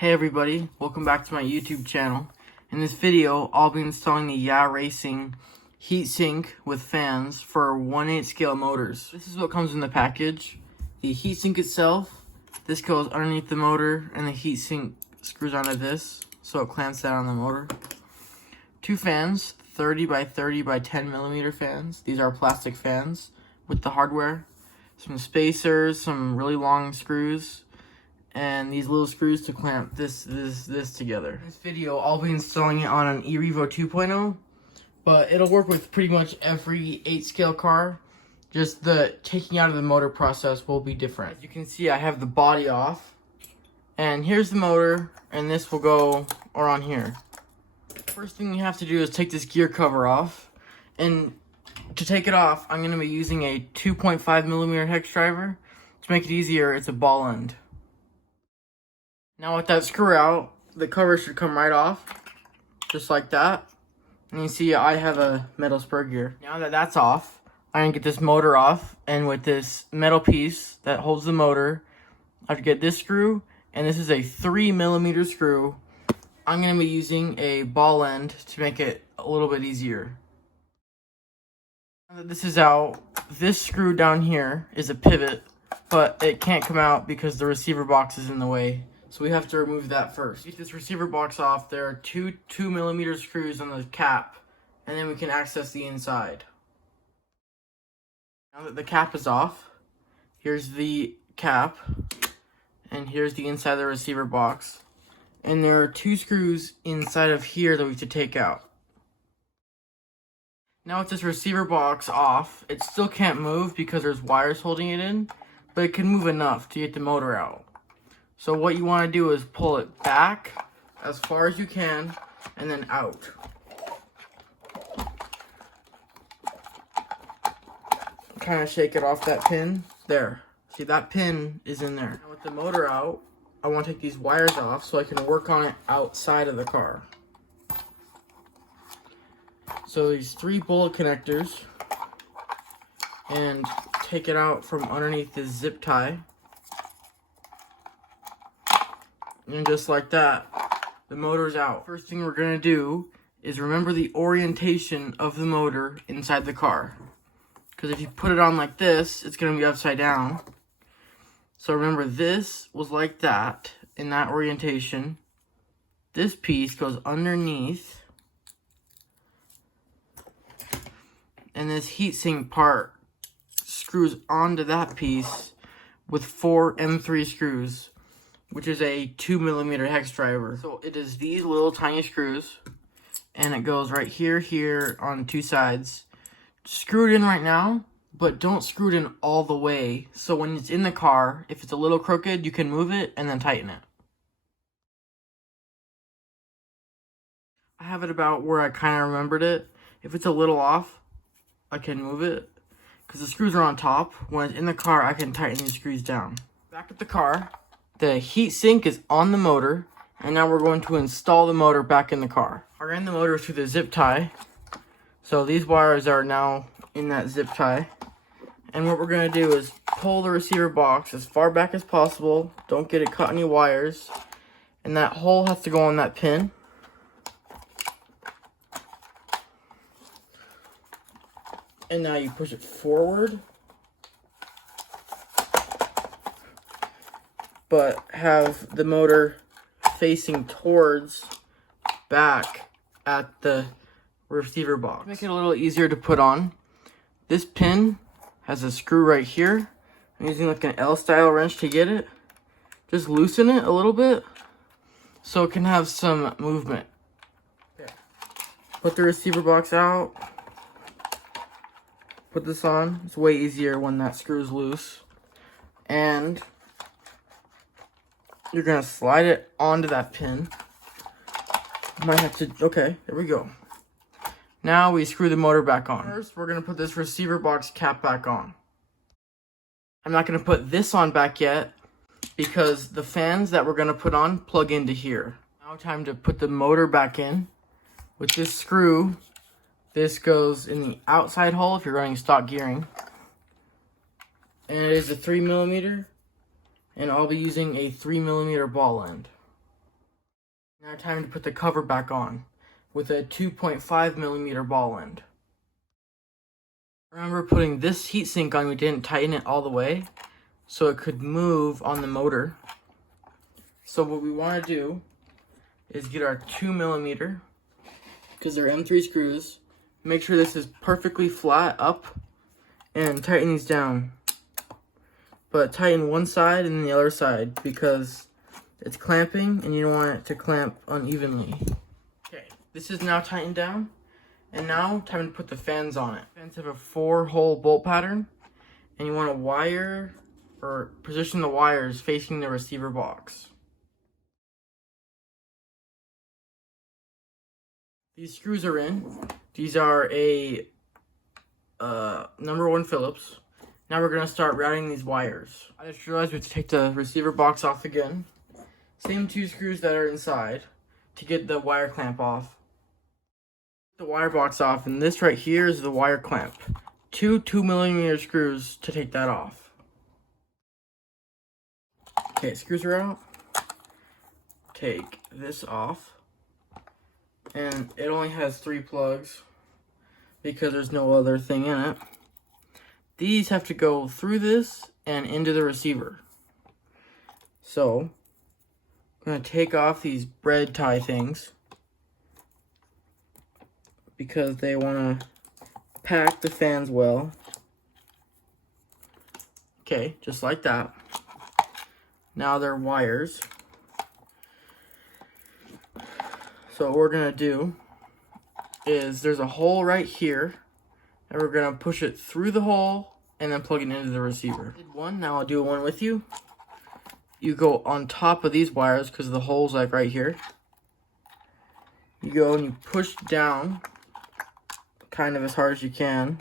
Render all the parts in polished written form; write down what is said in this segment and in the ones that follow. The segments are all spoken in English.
Hey everybody, welcome back to my YouTube channel. In this video, I'll be installing the Yeah Racing heatsink with fans for 1/8 scale motors. This is what comes in the package. The heatsink itself, this goes underneath the motor and the heatsink screws onto this, so it clamps down on the motor. Two fans, 30 by 30 by 10 millimeter fans. These are plastic fans with the hardware. Some spacers, some really long screws, and these little screws to clamp this together. In this video, I'll be installing it on an erevo 2.0, but it'll work with pretty much every 8 scale car. Just the taking out of the motor process will be different. As you can see, I have the body off, and here's the motor, and this will go around here. First thing you have to do is take this gear cover off, and to take it off, I'm going to be using a 2.5 millimeter hex driver. To make it easier, it's a ball end. Now with that screw out, the cover should come right off, just like that. And you see I have a metal spur gear. Now that that's off, I'm going to get this motor off, and with this metal piece that holds the motor, I have to get this screw, and this is a 3 millimeter screw. I'm going to be using a ball end to make it a little bit easier. Now that this is out, this screw down here is a pivot, but it can't come out because the receiver box is in the way. So we have to remove that first. Get this receiver box off. There are two 2 millimeter screws on the cap, and then we can access the inside. Now that the cap is off, here's the cap, and here's the inside of the receiver box. And there are 2 screws inside of here that we have to take out. Now with this receiver box off, it still can't move because there's wires holding it in, but it can move enough to get the motor out. So what you want to do is pull it back as far as you can and then out. Kind of shake it off that pin. There. See, that pin is in there. Now with the motor out, I want to take these wires off so I can work on it outside of the car. So these 3 bullet connectors, and take it out from underneath this zip tie. And just like that, the motor's out. First thing we're going to do is remember the orientation of the motor inside the car. Because if you put it on like this, it's going to be upside down. So remember, this was like that in that orientation. This piece goes underneath. And this heatsink part screws onto that piece with 4 M3 screws, which is a 2 millimeter hex driver. So it is these little tiny screws, and it goes right here on 2 sides. Screw it in right now, but don't screw it in all the way. So when it's in the car, if it's a little crooked, you can move it and then tighten it. I have it about where I kind of remembered it. If it's a little off, I can move it because the screws are on top. When it's in the car, I can tighten these screws down. Back at the car, the heat sink is on the motor, and now we're going to install the motor back in the car. I ran the motor through the zip tie, so these wires are now in that zip tie. And what we're going to do is pull the receiver box as far back as possible. Don't get it caught any wires. And that hole has to go on that pin. And now you push it forward, but have the motor facing towards back at the receiver box. To make it a little easier to put on, this pin has a screw right here. I'm using like an L-style wrench to get it. Just loosen it a little bit so it can have some movement. Okay. Put the receiver box out. Put this on. It's way easier when that screw is loose. And you're going to slide it onto that pin. Might have to, okay, there we go. Now we screw the motor back on. First, we're going to put this receiver box cap back on. I'm not going to put this on back yet because the fans that we're going to put on plug into here. Now time to put the motor back in. With this screw, this goes in the outside hole if you're running stock gearing. And it is a 3 millimeter. And I'll be using a 3 millimeter ball end. time to put the cover back on with a 2.5mm ball end. Remember putting this heatsink on, we didn't tighten it all the way so it could move on the motor. So what we want to do is get our 2mm, because they're M3 screws. Make sure this is perfectly flat up and tighten these down. But tighten one side and the other side because it's clamping and you don't want it to clamp unevenly. Okay, this is now tightened down. And now, time to put the fans on it. Fans have a 4-hole bolt pattern, and you want to wire or position the wires facing the receiver box. These screws are in. These are a number 1 Phillips. Now we're going to start routing these wires. I just realized we have to take the receiver box off again. Same 2 screws that are inside to get the wire clamp off. The wire box off, and this right here is the wire clamp. 2 2mm screws to take that off. Okay, screws are out. Take this off, and it only has 3 plugs because there's no other thing in it. These have to go through this and into the receiver. So I'm going to take off these bread tie things, because they want to pack the fans well. Okay, just like that. Now they're wires. So what we're going to do is there's a hole right here, and we're going to push it through the hole and then plug it into the receiver. Did one, now I'll do one with you. You go on top of these wires because the hole's like right here. You go and you push down kind of as hard as you can.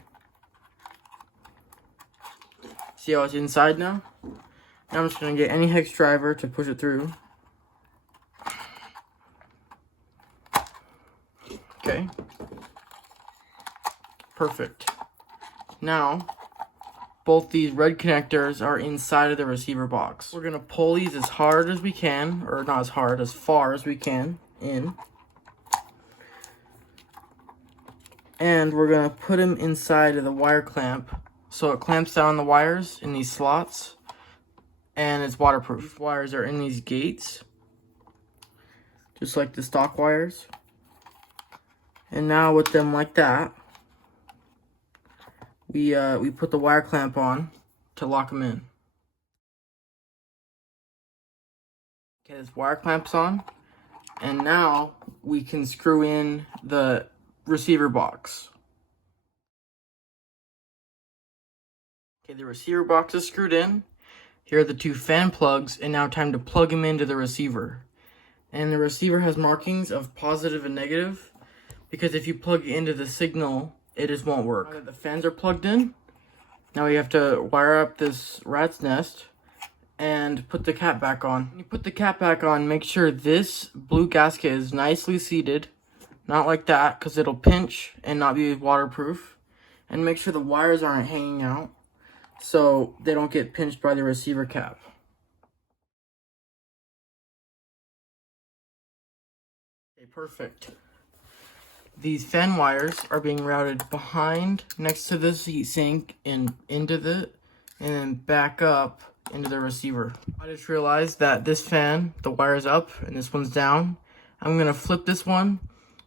See how it's inside now? Now I'm just going to get any hex driver to push it through. Okay. Perfect. Now, both these red connectors are inside of the receiver box. We're going to pull these as hard as we can, or not as hard, as far as we can in. And we're going to put them inside of the wire clamp so it clamps down the wires in these slots and it's waterproof. These wires are in these gates, just like the stock wires. And now with them like that, we put the wire clamp on to lock them in. Okay, this wire clamp's on, and now we can screw in the receiver box. Okay, the receiver box is screwed in. Here are the 2 fan plugs, and now time to plug them into the receiver. And the receiver has markings of positive and negative, because if you plug it into the signal, it just won't work. Now that the fans are plugged in, now we have to wire up this rat's nest and put the cap back on. When you put the cap back on, make sure this blue gasket is nicely seated. Not like that, because it'll pinch and not be waterproof. And make sure the wires aren't hanging out so they don't get pinched by the receiver cap. Okay, perfect. These fan wires are being routed behind, next to this heatsink, and into the, and then back up into the receiver. I just realized that this fan, the wire's up and this one's down. I'm going to flip this one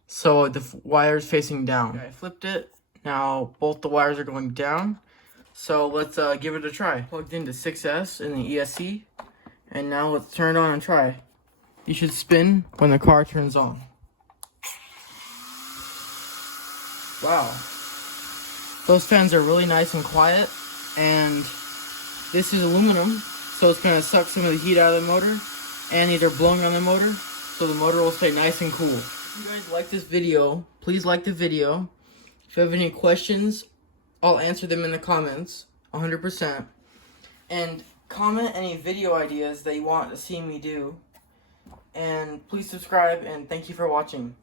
so the wire's facing down. Okay, I flipped it. Now both the wires are going down. So let's give it a try. Plugged into 6S in the ESC. And now let's turn it on and try. You should spin when the car turns on. Wow. Those fans are really nice and quiet. And this is aluminum, so it's going to suck some of the heat out of the motor. And these are blowing on the motor, so the motor will stay nice and cool. If you guys like this video, please like the video. If you have any questions, I'll answer them in the comments, 100%. And comment any video ideas that you want to see me do. And please subscribe, and thank you for watching.